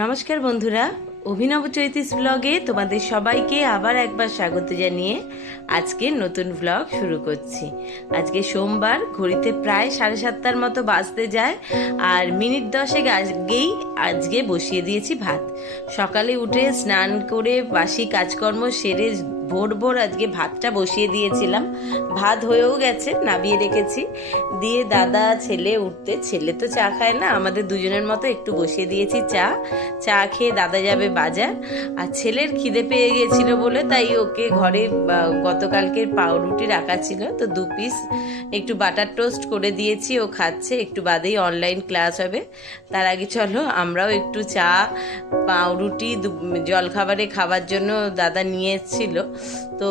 নমস্কার বন্ধুরা, অভিনব চৈতিস ব্লগে তোমাদের সবাইকে আবার একবার স্বাগত জানিয়ে আজকে নতুন ব্লগ শুরু করছি। আজকে সোমবার, ঘড়িতে প্রায় সাড়ে সাতটার মতো বাজতে যায় আর মিনিট দশেক আগেই আজকে বসিয়ে দিয়েছি ভাত। সকালে উঠে স্নান করে বাসি কাজকর্ম সেরে ভোর ভোর আজকে ভাতটা বসিয়ে দিয়েছিলাম। ভাত হয়েও গেছে, নাবিয়ে রেখেছি। দিয়ে দাদা, ছেলে উঠতে, ছেলে তো চা খায় না, আমাদের দুজনের মতো একটু বসিয়ে দিয়েছি চা। চা খেয়ে দাদা যাবে বাজার। আর ছেলের খিদে পেয়ে গেছিল বলে তাই ওকে ঘরে গতকালকের পাউরুটি রাখা ছিল। তো দু পিস একটু বাটার টোস্ট করে দিয়েছি, ও খাচ্ছে। একটু বাদেই অনলাইন ক্লাস হবে। তার আগে চলো, আমরাও একটু চা, পাউরুটি জলখাবারে খাবার জন্য দাদা নিয়ে এসেছিল তো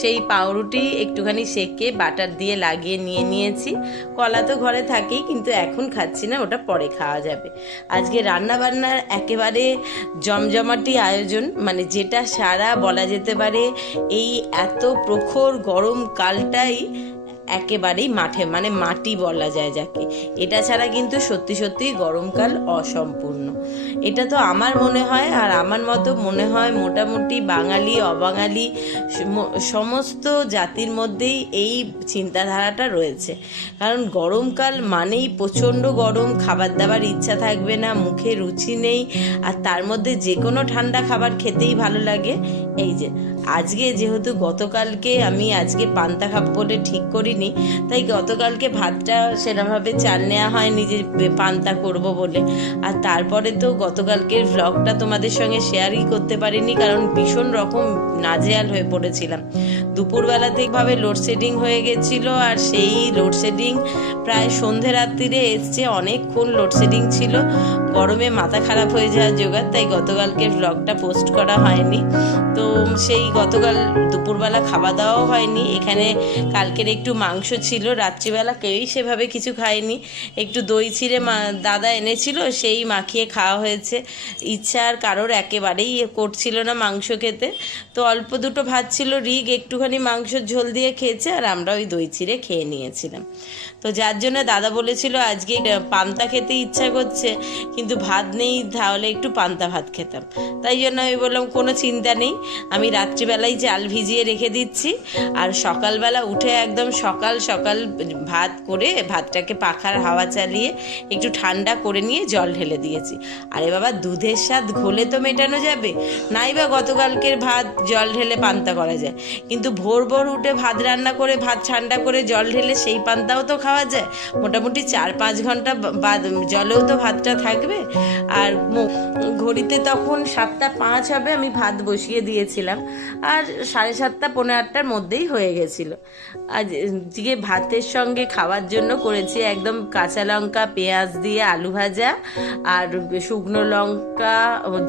সেই পাউরুটি একটুখানি সেকে বাটার দিয়ে লাগিয়ে নিয়ে নিয়েছি। কলা তো ঘরে থাকেই, কিন্তু এখন খাচ্ছি না, ওটা পরে খাওয়া যাবে। আজকে রান্না বান্নার একেবারে জমজমাটি আয়োজন মানে যেটা সারা বলা যেতে পারে এই এত প্রখর গরম কালটাই একেবারেই মাঠে মানে মাটি বলা যায় যাকে। এটা ছাড়া কিন্তু সত্যি সত্যি গরমকাল অসম্পূর্ণ। এটা তো আমার মনে হয়, আর আমার মতো মনে হয় মোটামুটি বাঙালি, অবাঙালি সমস্ত জাতির মধ্যেই এই চিন্তাধারাটা রয়েছে। কারণ গরমকাল মানেই প্রচণ্ড গরম খাবার দাবার ইচ্ছা থাকবে না, মুখে রুচি নেই, আর তার মধ্যে যে কোনো ঠান্ডা খাবার খেতেই ভালো লাগে। এই যে, আজকে যেহেতু গতকালকে আমি আজকে পান্তা খাব বলে ঠিক করিনি। তাই গতকালকে ভাতটা সেরকমভাবে চাল নেওয়া হয়নি যে পান্তা করব বলে। আর তারপরে তো গতকালকের ভ্লগটা তোমাদের সঙ্গে শেয়ারই করতে পারিনি, কারণ ভীষণ রকম নাজেয়াল হয়ে পড়েছিলাম। দুপুরবেলা থেকেভাবে লোডশেডিং হয়ে গেছিল, আর সেই লোডশেডিং প্রায় সন্ধে রাত্রিরে এসছে, অনেকক্ষণ লোডশেডিং ছিল। গরমে মাথা খারাপ হয়ে যাওয়ার জোগাড় তাই গতকালকে ভ্লগটা পোস্ট করা হয়নি। তো সেই গতকাল দুপুরবেলা খাওয়া দাওয়াও হয়নি। এখানে কালকের একটু মাংস ছিল, রাত্রিবেলা কেউই সেভাবে কিছু খায়নি। একটু দই ছিঁড়ে মা, দাদা এনেছিল, সেই মাখিয়ে খাওয়া হয়েছে। ইচ্ছা আর কারোর একেবারেই করছিল না মাংস খেতে। তো অল্প দুটো ভাত ছিল, রিগ একটুখানি মাংসর ঝোল দিয়ে খেয়েছে, আর আমরা ওই দই চিড়ে খেয়ে নিয়েছিলাম। তো যার জন্য দাদা বলেছিল, আজকে পান্তা খেতে ইচ্ছা করছে। কিন্তু ভাত নেই, তাহলে একটু পান্তা ভাত খেতাম। তাই জন্য আমি বললাম, কোনো চিন্তা নেই, আমি রাত্রিবেলায় চাল ভিজিয়ে রেখে দিচ্ছি। আর সকালবেলা উঠে একদম সকাল সকাল ভাত করে, ভাতটাকে পাখার হাওয়া চালিয়ে একটু ঠান্ডা করে নিয়ে জল ঢেলে দিয়েছি। আরে বাবা, দুধের স্বাদ ঘোলে তো মেটানো যাবে। নাই বা গতকালকের ভাত জল ঢেলে পান্তা করা যায়। কিন্তু ভোর ভোর উঠে ভাত রান্না করে, ভাত ঠান্ডা করে জল ঢেলে সেই পান্তাও তো খাওয়া যায়। মোটামুটি চার পাঁচ ঘণ্টা বাদ জলেও তো ভাতটা থাকবে আর ঘড়িতে তখন সাতটা পাঁচ হবে, আমি ভাত বসিয়ে দিয়েছিলাম। আর সাড়ে সাতটা পনেরো আটটার মধ্যেই হয়ে গেছিল। আর আজকে ভাতের সঙ্গে খাওয়ার জন্য করেছি একদম কাঁচা লঙ্কা, পেঁয়াজ দিয়ে আলু ভাজা, আর শুকনো লঙ্কা,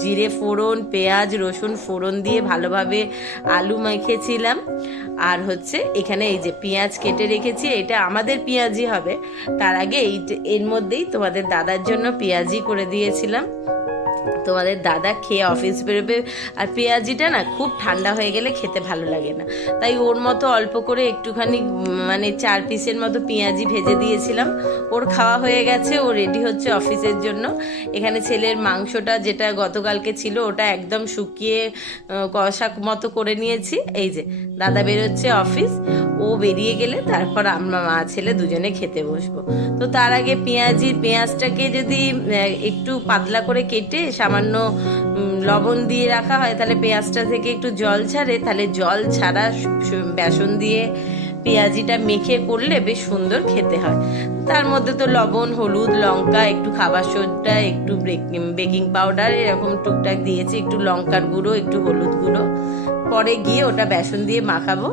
জিরে ফোড়ন, পেঁয়াজ, রসুন ফোড়ন দিয়ে ভালোভাবে আলু মেখেছিলাম। আর হচ্ছে, এখানে এই যে পেঁয়াজ কেটে রেখেছি, এটা আমাদের পেঁয়াজি হবে। তার আগে এই এর মধ্যেই তোমাদের দাদার জন্য পেঁয়াজি করে দিয়েছিলাম। তোমাদের দাদা খেয়ে অফিস বেরোবে আর পেঁয়াজিটা না খুব ঠান্ডা হয়ে গেলে খেতে ভালো লাগে না। তাই ওর মতো অল্প করে একটুখানি মানে চার পিসের মতো পেঁয়াজি ভেজে দিয়েছিলাম। ওর খাওয়া হয়ে গেছে, ও রেডি হচ্ছে অফিসের জন্য। এখানে ছেলের মাংসটা যেটা গতকালকে ছিল, ওটা একদম শুকিয়ে কষা মতো করে নিয়েছি। এই যে, দাদা বেরোচ্ছে অফিস ও বেরিয়ে গেলে তারপর আমরা মা ছেলে দুজনে খেতে বসবো। তো তার আগে পেঁয়াজির পেঁয়াজটাকে যদি একটু পাতলা করে কেটে সামান্য লবণ দিয়ে রাখা হয়, তাহলে পেঁয়াজটা থেকে একটু জল ছাড়ে, তাহলে জল ছাড়া বেসন দিয়ে পেঁয়াজিটা মেখে করলে বেশ সুন্দর খেতে হয়। তার মধ্যে তো লবণ, হলুদ, লঙ্কা, একটু খাবার সোডা, একটু বেকিং পাউডার, এরকম টুকটাক দিয়েছি, একটু লঙ্কার গুঁড়ো, একটু হলুদ গুঁড়ো। পরে গিয়ে ওটা বেসন দিয়ে মাখাবো।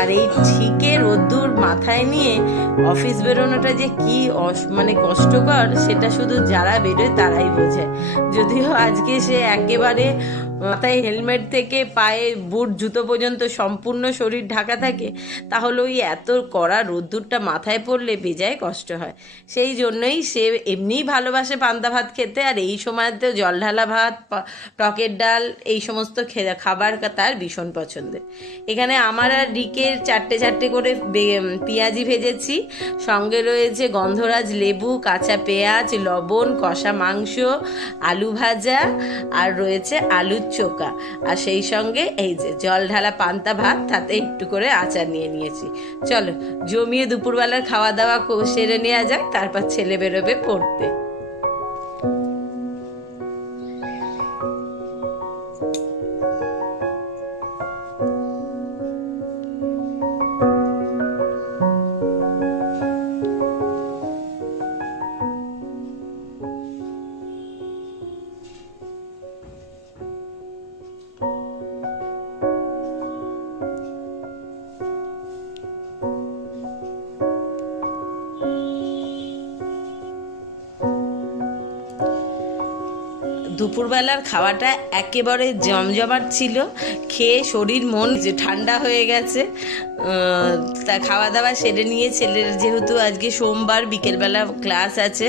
আর এই ছিকে রোদ্দুর মাথায় নিয়ে অফিস বেরোনোটা যে কি মানে কষ্টকর, সেটা শুধু যারা বেরোয় তারাই বোঝে। যদিও আজকে সে একেবারে মাথায় হেলমেট থেকে পায়ে বুট, জুতো পর্যন্ত সম্পূর্ণ শরীর ঢাকা থাকে, তাহলে ওই এত কড়া রোদ্দুরটা মাথায় পড়লে বেজায় কষ্ট হয়। সেই জন্যই সে এমনিই ভালোবাসে পান্তা ভাত খেতে, আর এই সময়তে জল ঢালা ভাত টকের ডাল, এই সমস্ত খাবার তার ভীষণ পছন্দের। এখানে আমার আর রিকের চারটে চারটে করে পেঁয়াজি ভেজেছি। সঙ্গে রয়েছে গন্ধরাজ লেবু, কাঁচা পেঁয়াজ, লবণ, কষা মাংস, আলু ভাজা, আর রয়েছে আলুর চোকা। আর সেই সঙ্গে এই যে জল ঢালা পান্তা ভাত, তাতে একটু করে আচার নিয়ে নিয়েছি। চলো, জমিয়ে দুপুরবেলার খাওয়া দাওয়া সেরে নেওয়া যাক, তারপর ছেলে বেরোবে পড়তে। দুপুরবেলার খাওয়াটা একেবারে জমজমাট ছিল। খেয়ে শরীর, মন যে ঠান্ডা হয়ে গেছে তা খাওয়া দাওয়া সেরে নিয়ে ছেলের যেহেতু আজকে সোমবার, বিকেলবেলা ক্লাস আছে,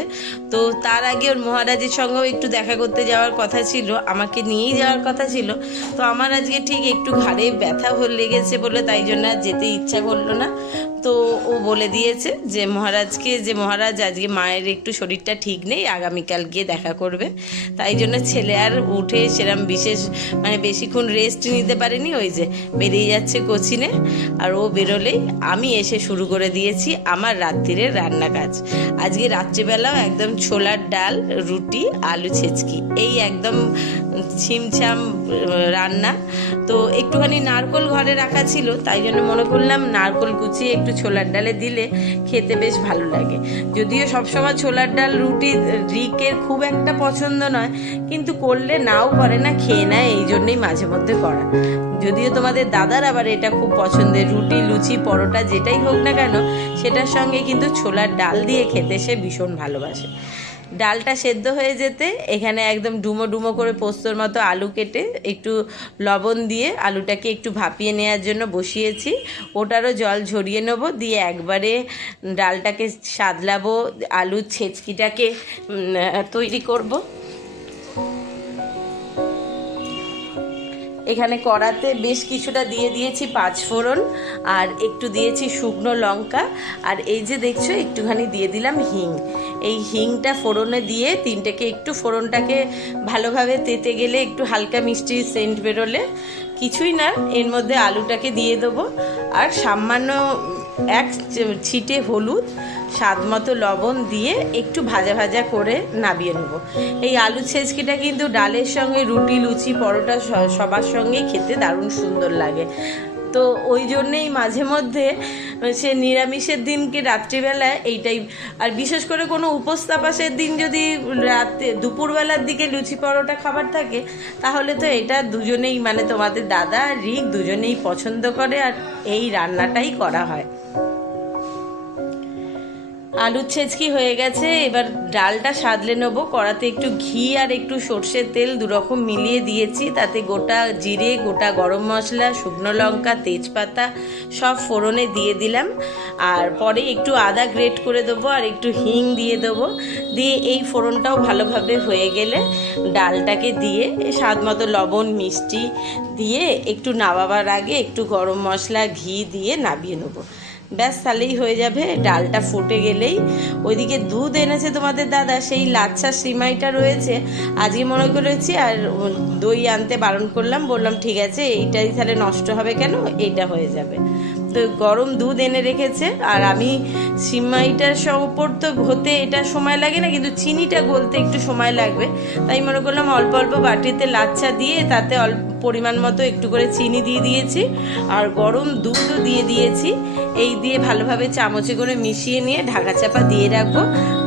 তো তার আগে ওর মহারাজের সঙ্গেও একটু দেখা করতে যাওয়ার কথা ছিল, আমাকে নিয়েই যাওয়ার কথা ছিল। তো আমার আজকে ঠিক একটু ঘাড়ে ব্যথা লেগেছে বলে তাই জন্য যেতে ইচ্ছা করল না। তো ও বলে দিয়েছে যে, মহারাজকে যে মহারাজ আজকে মায়ের একটু শরীরটা ঠিক নেই, আগামীকাল গিয়ে দেখা করবে। তাই জন্য ছেলে আর উঠে সেরম বিশেষ মানে বেশিক্ষণ রেস্ট নিতে পারেনি। ওই যে বেরিয়ে যাচ্ছে কোচিনে আর ও বেরোলেই আমি এসে শুরু করে দিয়েছি আমার রাত্রিরের রান্না কাজ আজকে রাত্রিবেলাও একদম ছোলার ডাল, রুটি, আলু ছেচকি। এই একদম ছিমছাম রান্না। তো একটুখানি নারকোল ঘরে রাখা ছিল, তাই জন্য মনে করলাম নারকোল কুচিয়ে একটু ছোলার ডালে দিলে খেতে বেশ ভালো লাগে। যদিও সবসময় ছোলার ডাল, রুটি, রিকের খুব একটা পছন্দ নয়, কিন্তু করলে নাও করে না, খেয়ে নেয়, এই জন্যই মাঝে মধ্যে করা। যদিও তোমাদের দাদার আবার এটা খুব পছন্দের, রুটি, লুচি, পরোটা যেটাই হোক না কেন, সেটার সঙ্গে কিন্তু ছোলার ডাল দিয়ে খেতে সে ভীষণ ভালোবাসে। ডালটা সেদ্ধ হয়ে যেতে এখানে একদম ডুমো ডুমো করে পোস্তর মতো আলু কেটে একটু লবণ দিয়ে আলুটাকে একটু ভাপিয়ে নেওয়ার জন্য বসিয়েছি। ওটারও জল ঝরিয়ে নেব, দিয়ে একবারে ডালটাকে সাদলাবো, আলুর ছেচকিটাকে তৈরি করব। এখানে কড়াতে বেশ কিছুটা দিয়ে দিয়েছি পাঁচ ফোড়ন, আর একটু দিয়েছি শুকনো লঙ্কা, আর এই যে দেখছ একটুখানি দিয়ে দিলাম হিং। এই হিংটা ফোড়নে দিয়ে তিনটেকে একটু ফোড়নটাকে ভালোভাবে তেতে গেলে একটু হালকা মিষ্টি সেন্ট বেরোলে, কিছুই না, এর মধ্যে আলুটাকে দিয়ে দেবো। আর সামান্য এক ছিটে হলুদ স্বাদ মতো লবণ দিয়ে একটু ভাজা ভাজা করে নাবিয়ে নেব। এই আলু ছেচকিটা কিন্তু ডালের সঙ্গে রুটি, লুচি, পরোটা সবার সঙ্গেই খেতে দারুণ সুন্দর লাগে। তো ওই জন্যেই মাঝে মধ্যে, সে নিরামিষের দিনকে রাত্রিবেলা এইটাই, আর বিশেষ করে কোনো উপস্থাপাসের দিন যদি রাতে, দুপুরবেলার দিকে লুচি, পরোটা খাবার থাকে, তাহলে তো এটা দুজনেই মানে তোমাদের দাদা আর রিক দুজনেই পছন্দ করে আর এই রান্নাটাই করা হয়। আলুর ছেঁচকি হয়ে গেছে, এবার ডালটা সাদলে নেব। কড়াতে একটু ঘি আর একটু সর্ষের তেল দুরকম মিলিয়ে দিয়েছি। তাতে গোটা জিরে, গোটা গরম মশলা, শুকনো লঙ্কা, তেজপাতা সব ফোড়নে দিয়ে দিলাম। আর পরে একটু আদা গ্রেট করে দেবো আর একটু হিং দিয়ে দেবো। দিয়ে এই ফোড়নটাও ভালোভাবে হয়ে গেলে ডালটাকে দিয়ে স্বাদ মতো লবণ, মিষ্টি দিয়ে একটু নামাবার আগে একটু গরম মশলা, ঘি দিয়ে নামিয়ে নেব। ব্যাস, তাহলেই হয়ে যাবে। ডালটা ফুটে গেলেই ওইদিকে দুধ এনেছে তোমাদের দাদা, সেই লাচ্ছা সিমাইটা রয়েছে। আজকে মনে করেছি আর দই আনতে বারণ করলাম, বললাম, ঠিক আছে, এইটাই তাহলে নষ্ট হবে কেন? এইটা হয়ে যাবে। তো গরম দুধ এনে রেখেছে, আর আমি সিমাইটার ওপর তো হতে এটা সময় লাগে না, কিন্তু চিনিটা গলতে একটু সময় লাগবে। তাই মনে করলাম অল্প অল্প বাটিতে লাচ্ছা দিয়ে তাতে অল্প পরিমাণ মতো একটু করে চিনি দিয়ে দিয়েছি, আর গরম দুধও দিয়ে দিয়েছি। এই দিয়ে ভালোভাবে চামচে করে মিশিয়ে নিয়ে ঢাকা চাপা দিয়ে রাখব।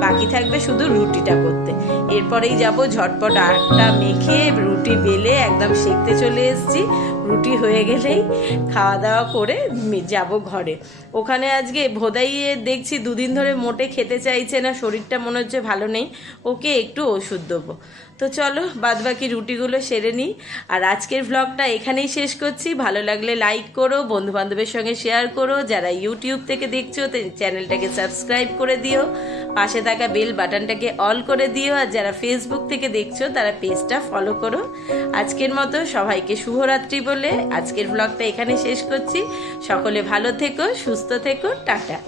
বাকি থাকবে শুধু রুটিটা করতে। এরপরেই যাব ঝটপট আটটা মেখে রুটি বেলে একদম সেঁকতে চলে এসেছি। রুটি হয়ে গেলেই খাওয়া দাওয়া করে যাব ঘরে। ওখানে আজকে ভোদাইয়ে দেখছি দুদিন ধরে মোটে খেতে চাইছে না, শরীরটা মনে হচ্ছে ভালো নেই। ওকে একটু ওষুধ দেবো। তো চলো, বাদবাকি রুটিগুলো সেরে নিই। আর আজকের ভ্লগটা এখানেই শেষ করছি। ভালো লাগলে লাইক করো বন্ধু বান্ধবের সঙ্গে শেয়ার করো। যারা ইউটিউব থেকে দেখছ চ্যানেলটাকে সাবস্ক্রাইব করে দিও। পাশে থাকা বেল বাটনটাকে অল করে দিও। আর যারা ফেসবুক থেকে দেখছ, তারা পেজটা ফলো করো। আজকের মতো সবাইকে শুভরাত্রি বলে আজকের ব্লগটা এখানে শেষ করছি। সকলে ভালো থেকো, সুস্থ থেকো, টাটা।